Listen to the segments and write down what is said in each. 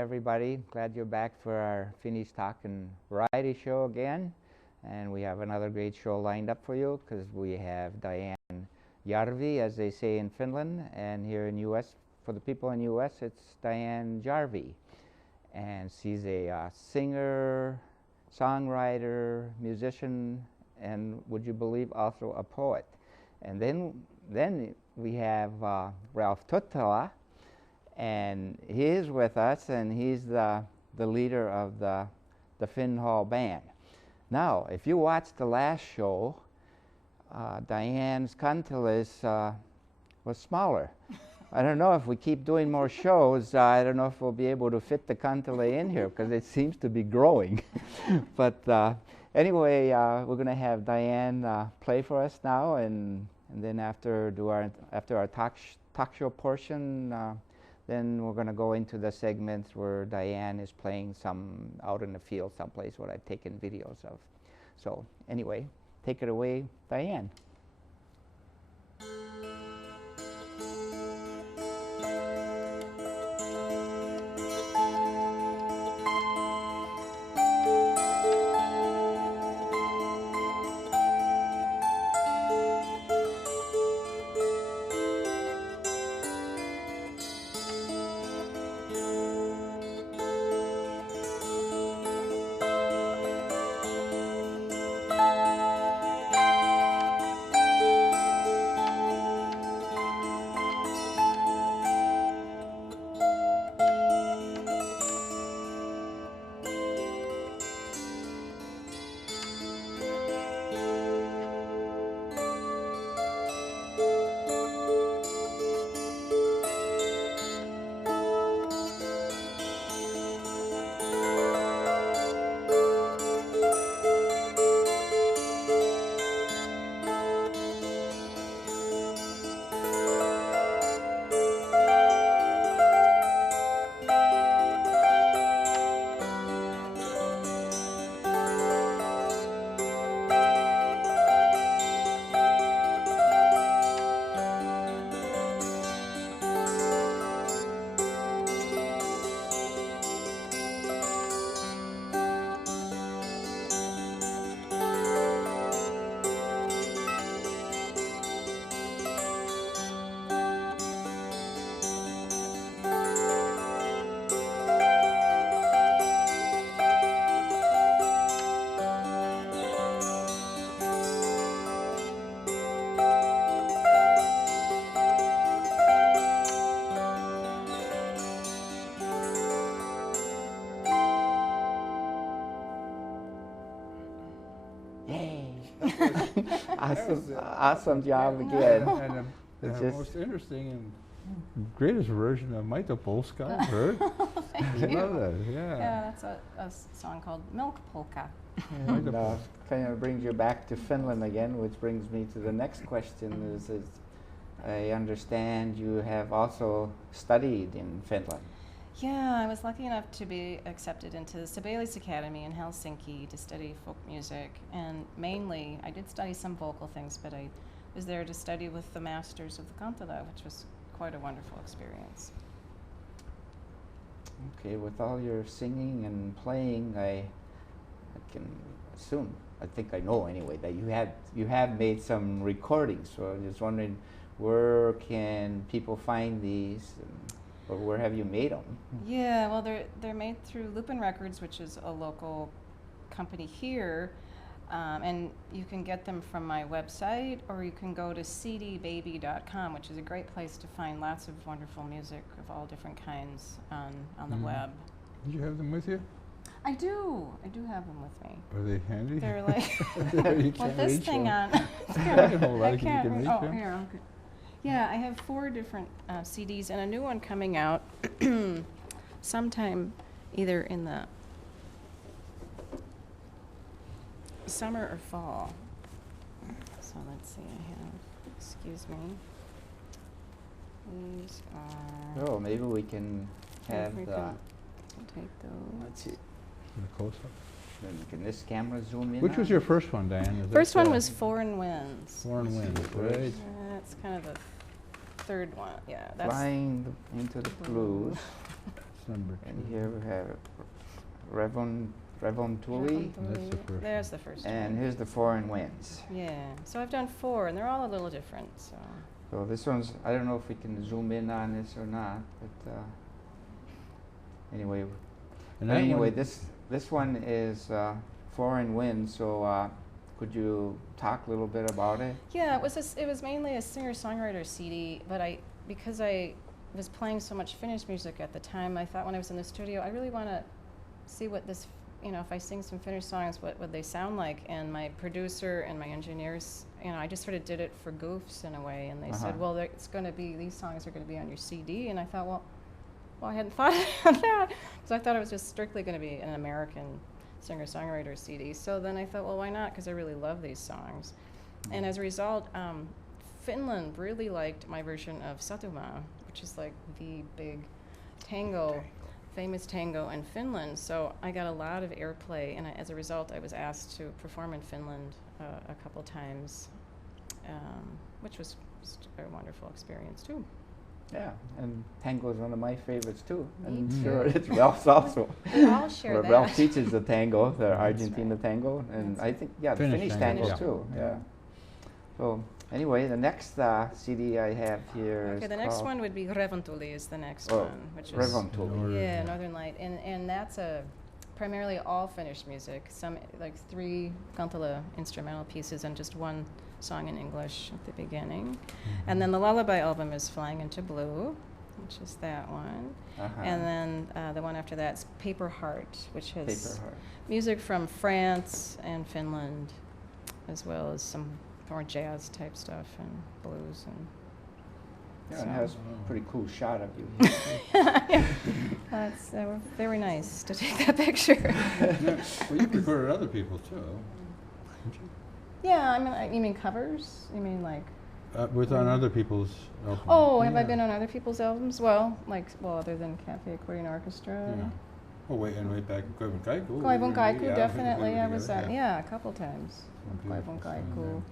everybody. Glad you're back for our Finnish Talk and Variety show again. And we have another great show lined up for you because we have Diane Jarvi, as they say in Finland, and here in U.S., for the people in U.S., it's Diane Jarvi. And she's a singer, songwriter, musician, and would you believe, also a poet. And then we have Ralph Tuttila, and he is with us, and he's the leader of the Finn Hall Band. Now, if you watched the last show, Diane's Kantelle was smaller. I don't know if we keep doing more shows, I don't know if we'll be able to fit the Kantelle in here because it seems to be growing. But anyway, we're going to have Diane play for us now, and then after our talk show portion, then we're going to go into the segments where Diane is playing some out in the field someplace what I've taken videos of. So anyway, take it away, Diane. Awesome job again. And the most interesting and greatest version of Maita Polska I've heard. Thank you. I love that, yeah. Yeah, that's a song called Milk Polka. And, kind of brings you back to Finland again, which brings me to the next question is I understand you have also studied in Finland. Yeah, I was lucky enough to be accepted into the Sibelius Academy in Helsinki to study folk music, and mainly I did study some vocal things, but I was there to study with the masters of the Kantelle, which was quite a wonderful experience. Okay, with all your singing and playing, I can assume, I think I know anyway, that you have made some recordings. So I'm just wondering, where can people find these? Or where have you made them? Yeah, well, they're made through Lupin Records, which is a local company here, and you can get them from my website, or you can go to cdbaby.com, which is a great place to find lots of wonderful music of all different kinds on the web. Do you have them with you? I do have them with me. Are they handy? They're like, You with can't this reach thing them. on. I can hold I that if you can't can reach oh, them. here, okay. Yeah, I have 4 different CDs and a new one coming out sometime either in the summer or fall. So let's see, I have, excuse me. These are. Oh, maybe we can have we the. can take those. Let's see. Close up. Then can this camera zoom in? Which was on your it? first one, Diane? Is First that, one was Foreign Winds. Foreign Winds, right? That's kind of the third one. Yeah, that's Flying into the blues. It's number 2. And here we have Revontuli. That's the first There's the first And one. here's the Foreign Winds. Yeah. So I've done 4, and they're all a little different. So. So this one's, I don't know if we can zoom in on this or not, but anyway. And that Anyway, one- this one is Foreign Winds, so could you talk a little bit about it? Yeah, it was mainly a singer-songwriter CD, but because I was playing so much Finnish music at the time, I thought when I was in the studio, I really want to see what this, if I sing some Finnish songs, what would they sound like? And my producer and my engineers, I just sort of did it for goofs in a way, and they said, well, it's going to be, these songs are going to be on your CD, and I thought, well, I hadn't thought of that, because I thought it was just strictly going to be an American singer-songwriter CD. So then I thought, well, why not? Because I really love these songs. And as a result, Finland really liked my version of Satuma, which is like the big tango, famous tango in Finland. So I got a lot of airplay, and as a result, I was asked to perform in Finland a couple times, which was just a wonderful experience too. Yeah, and tango is one of my favorites too. Me And too. sure, it's Ralph's also. I'll share Where that. Ralph teaches the tango, the That's Argentina right. tango, and That's I think, yeah, the Finnish Finnish tango, tango yeah. too, Yeah. yeah. So anyway, the next CD I have here is Okay, the next called one would be Revontuli is the next Oh, one, which is Revontuli. yeah, Northern Light, and that's primarily all Finnish music. Some like 3 Kantelle instrumental pieces and just 1 song in English at the beginning, and then the lullaby album is Flying into Blue, which is that one, and then the one after that's Paper Heart, which has Paper Heart. music from France and Finland, as well as some more jazz type stuff and blues and. Yeah, it has a pretty cool shot of you. Yeah, that's very nice to take that picture. Yeah. Well, you've recorded other people too. haven't you? Yeah, you mean covers? You mean like? With on other people's albums. Oh, have I Yeah. been on other people's albums? Well, other than Cafe Accordion Orchestra. Yeah. Oh, way back in Koivun Kaiku. Koivun Kaiku, Yeah, definitely. we were I was together, on, a couple times. Some Koivun beautiful songs Kaiku. there.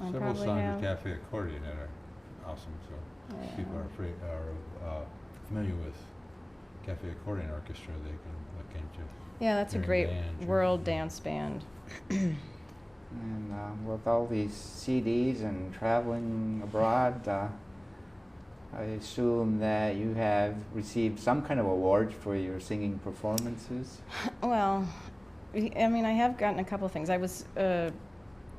I Several probably songs have. with Cafe Accordion that are awesome. So if people are familiar with Cafe Accordion Orchestra, they can look into. Yeah, that's a Their great band, world yeah. dance band. And with all these CDs and traveling abroad, I assume that you have received some kind of award for your singing performances. Well, I have gotten a couple of things. I was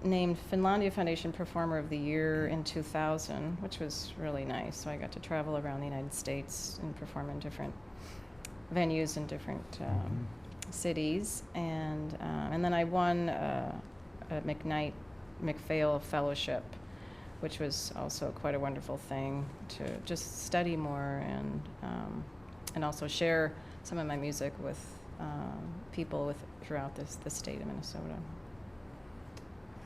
named Finlandia Foundation Performer of the Year in 2000, which was really nice. So I got to travel around the United States and perform in different venues in different cities, and then I won a McPhail Fellowship, which was also quite a wonderful thing to just study more and also share some of my music with people throughout the state of Minnesota.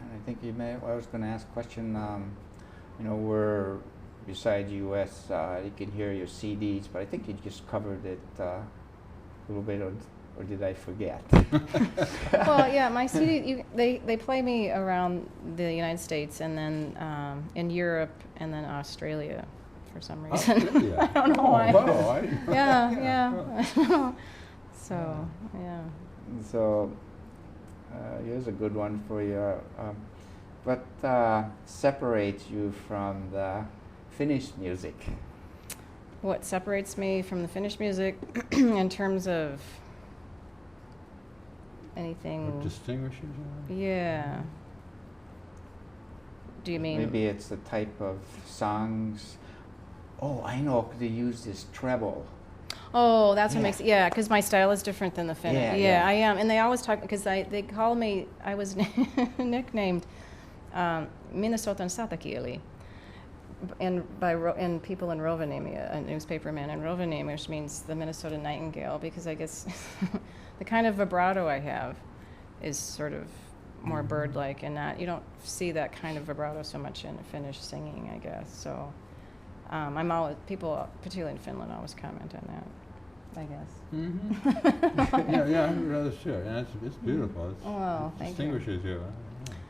And I think I was going to ask a question, where besides U.S., you can hear your CDs, but I think you just covered it a little bit, or did I forget? Well, yeah, my CD, they play me around the United States and then in Europe and then Australia for some reason. Australia. I don't know why. Wow, I didn't know. Yeah. So, yeah. So here's a good one for you. What separates you from the Finnish music? What separates me from the Finnish music in terms of anything? What distinguishes you? Yeah. Do you mean? Maybe it's the type of songs. Oh, I know, they use this treble. Oh, that's what Yeah. makes because my style is different than the Finnish. Yeah, Yeah, yeah. I am, and they always talk because they call me. I was nicknamed Minnesotan Satakieli, and people in Rovaniemi, a newspaperman in Rovaniemi, which means the Minnesota Nightingale, because I guess the kind of vibrato I have is sort of more bird-like, and you don't see that kind of vibrato so much in Finnish singing, I guess. So people, particularly in Finland, always comment on that, I guess. Mm-hmm. yeah, rather sure. And it's beautiful. Oh, it thank you. distinguishes you.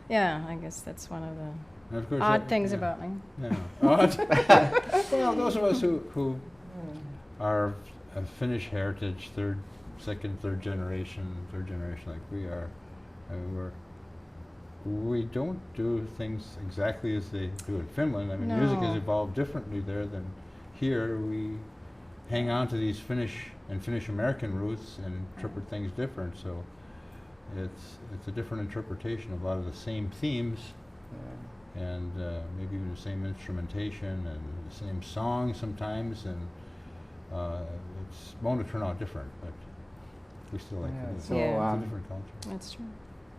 Yeah, I guess that's one of the And of course, odd things yeah. about me. Yeah. Odd. Well, those of us who are of Finnish heritage, second, third generation like we are. I mean, we don't do things exactly as they do in Finland. I mean, music has No. evolved differently there than here. We hang on to these Finnish and Finnish American roots and interpret things different. So it's a different interpretation of a lot of the same themes, and maybe even the same instrumentation and the same song sometimes, and it's bound to turn out different, but we still like Yeah, it. so, It's a different culture. That's true.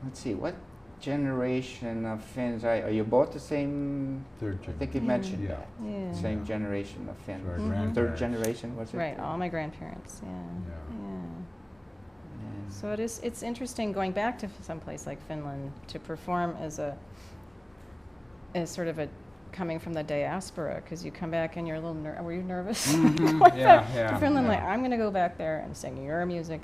Let's see, what generation of Finns are you both the same? Third I think generation. you mentioned Yeah. that. Yeah. Same Yeah. generation of Finns. So our Mhm. Third grandparents. generation, was it? Right, all my grandparents, yeah. Yeah. And So it's interesting going back to some place like Finland to perform as sort of a coming from the diaspora, because you come back and you're a little were you nervous? Mhm. Going Yeah, back yeah, to Finland, yeah. like I'm gonna go back there and sing your music,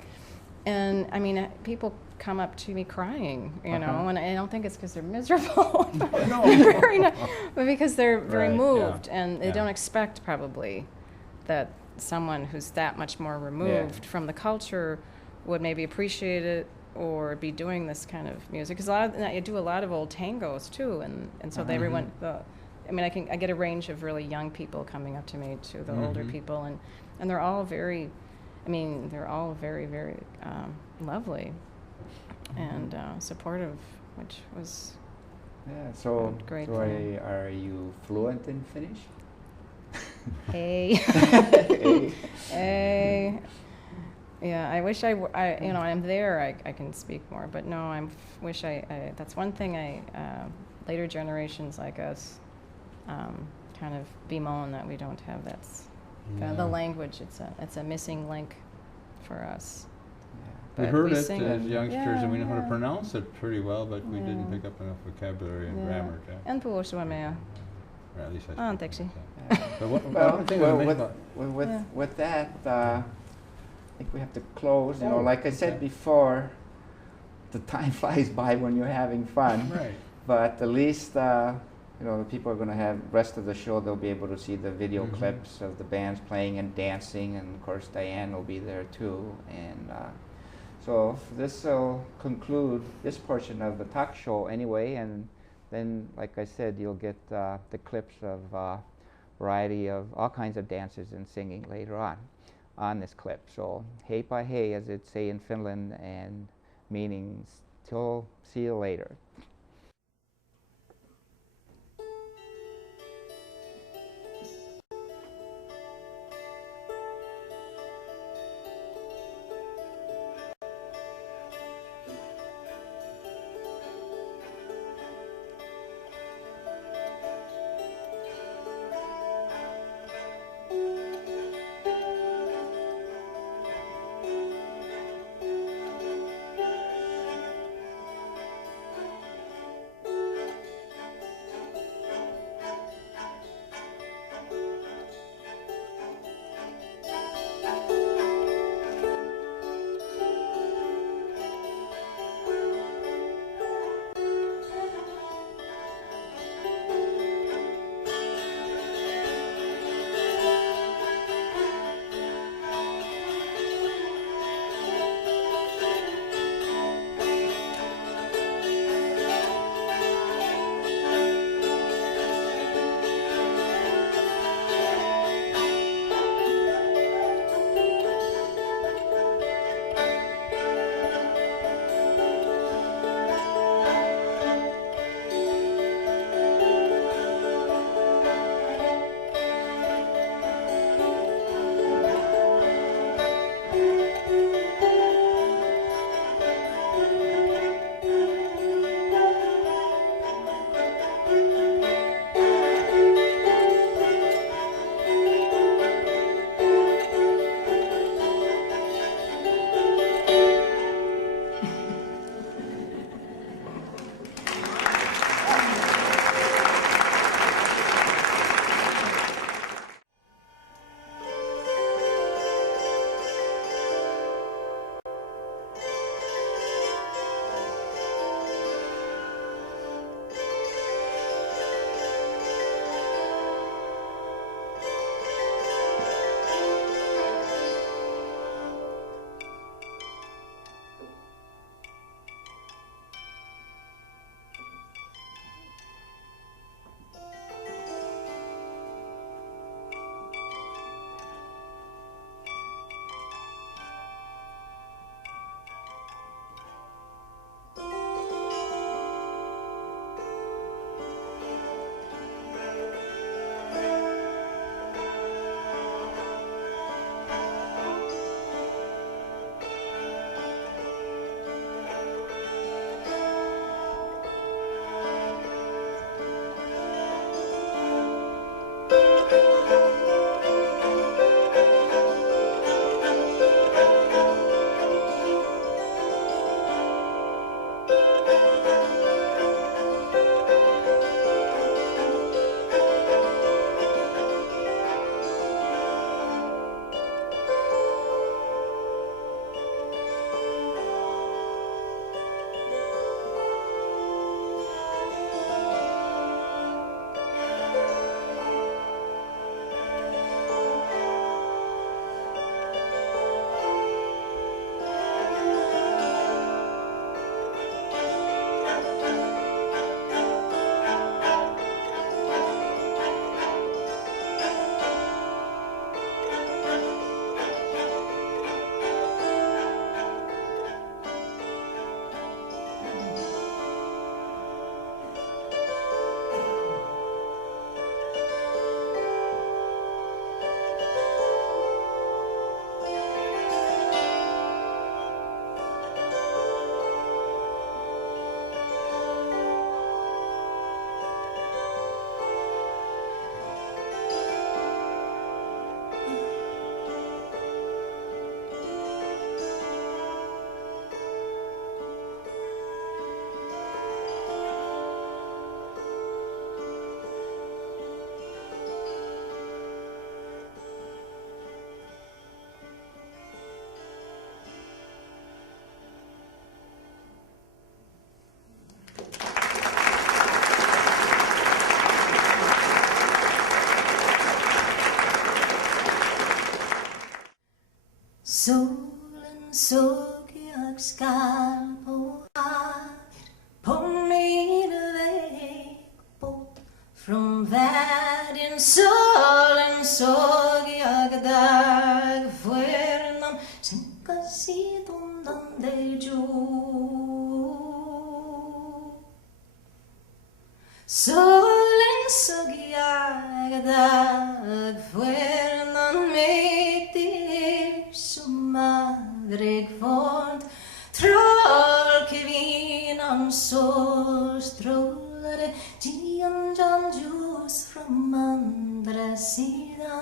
and I mean people come up to me crying, you know, and I don't think it's because they're miserable, No. They're very but because they're very Right, moved, yeah, and they yeah. don't expect probably that someone who's that much more removed from the culture would maybe appreciate it or be doing this kind of music. Because I do a lot of old tangos too, and so everyone, I mean, I get a range of really young people coming up to me, to the older people, and they're all very, I mean, they're all very, very lovely and supportive, which was yeah, so, great so thing. are you fluent in Finnish? hey. Hey. Hey. Yeah, I wish you know, I'm there, I can speak more, but no, wish that's one thing later generations like us kind of bemoan that we don't have the language, it's a missing link for us. We But heard we it sing as it. youngsters, and we know how to Yeah. pronounce it pretty well, but we didn't Yeah. pick up enough vocabulary and Yeah. grammar to. En puhu suomea. Or at least I. Anteeksi. But what, Well, one thing well, was with, about. with that, I think we have to close. You know, Oh, like I said okay. before, the time flies by when you're having fun. Right. But at least, you know, the people are going to have rest of the show. They'll be able to see the video clips of the bands playing and dancing, and of course Diane will be there too. And so this will conclude this portion of the talk show anyway. And then, like I said, you'll get the clips of variety of all kinds of dances and singing later on this clip. So heippa hei, as it say in Finland, and meaning till see you later. Solen såg jag skall på här på min väg bort från världen. Solen såg jag där stjärnan sänka sitt ondande ljus. Solen såg jag där stjärnan mitt i som aldrig förut. Trollkvinnan så strålade Diane Jarvi från andra sidan.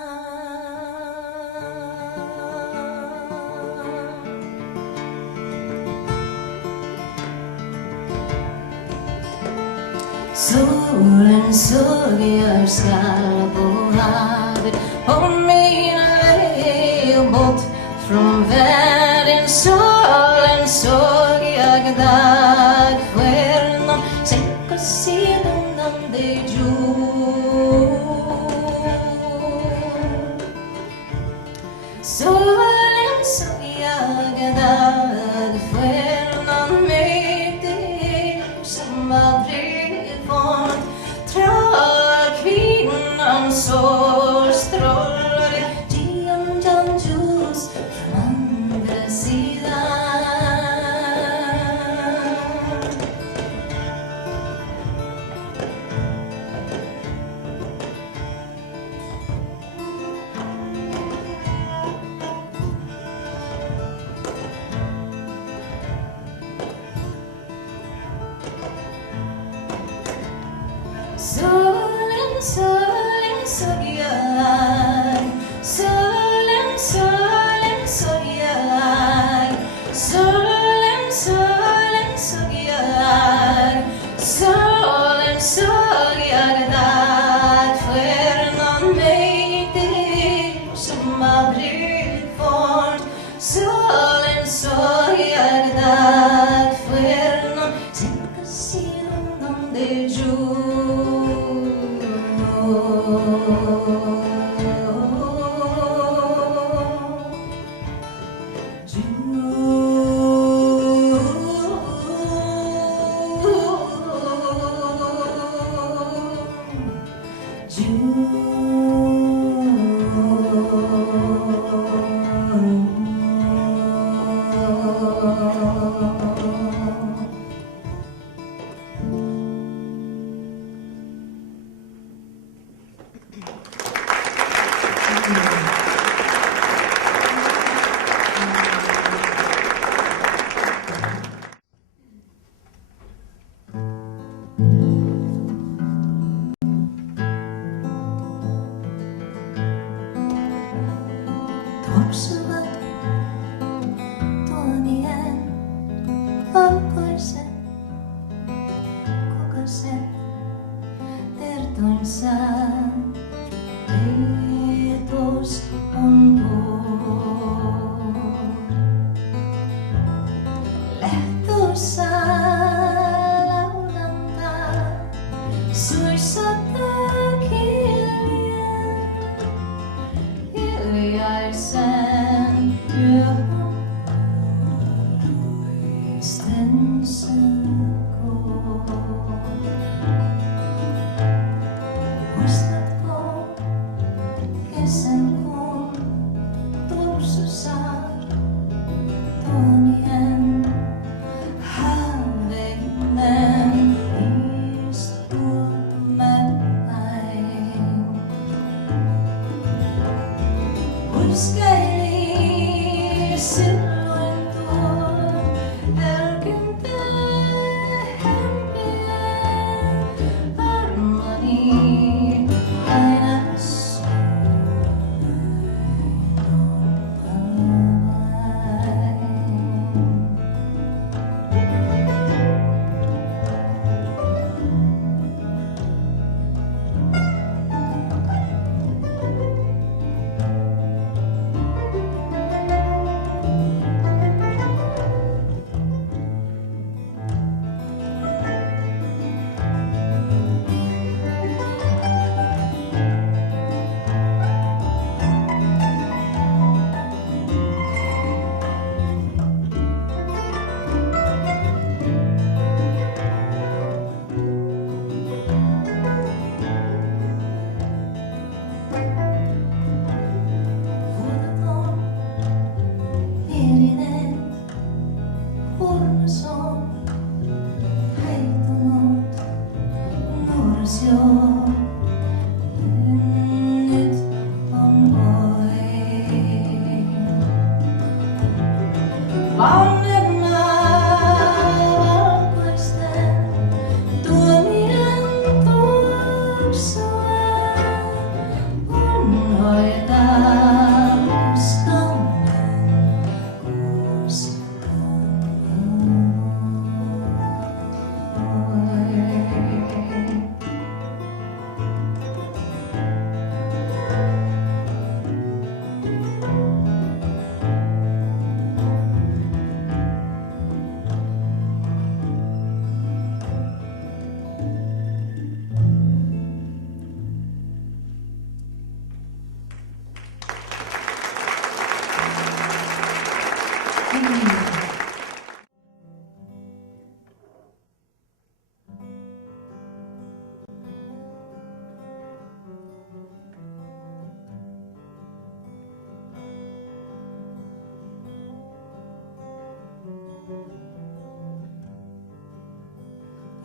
Solen såg jag skall på havet på min väg bort från världen. Solen såg jag där stjärnan sänka sitt ondande ljus. Solen såg jag där stjärnan mitt i som aldrig förut. Trollkvinnan så strålade Diane Jarvi från andra sidan. Solen, solen såg jag. Solen, solen såg jag. Solen, solen såg jag. Solen såg jag där stjärnan mitt i som aldrig förut. Solen såg jag där stjärnan sänka sitt ondande ljus. saan Petos on board. Lehto sa laulang na suy sa takilyan Ilyar sen Stensen ko Muistat ko kesän kun Turussa Tonien Häveinen istumme näin Uskaili silloin tuon Helkyntä hempien armoni aina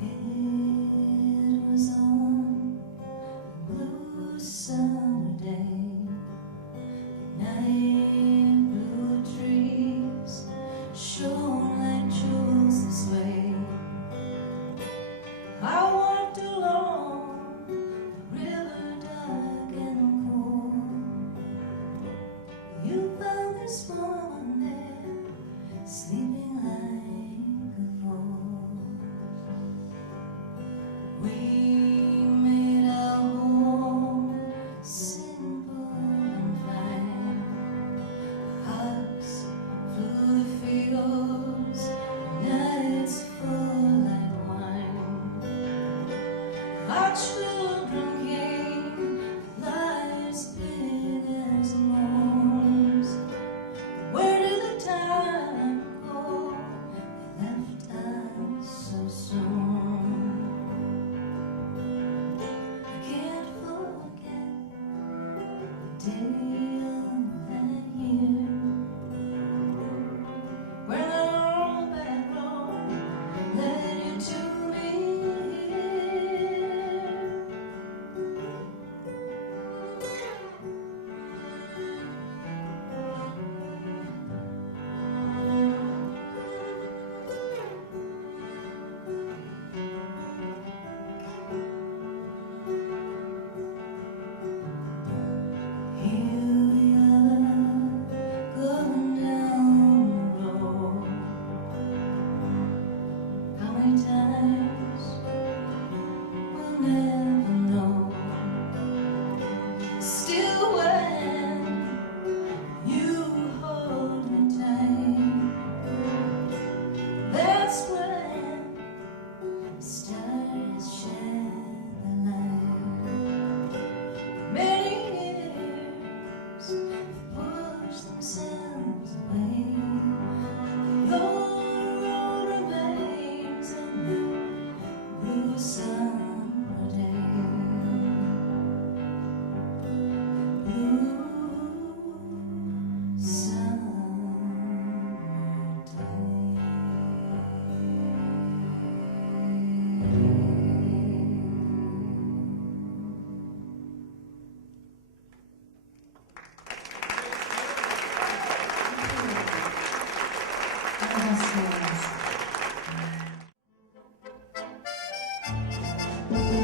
It was on a blue summer day, night blue trees shone like jewels this way. I walked along the river dark and cold. You found this woman there, sleeping like a fool. We made our home simple and fine. Hugs through the fields, nights full like wine. Our children came, lives big as moons. Where did the time go? They left us so soon. I can't forget the day of that year when an old back road led you to me here. Here we are, going down the road. How many times we'll never know. Thank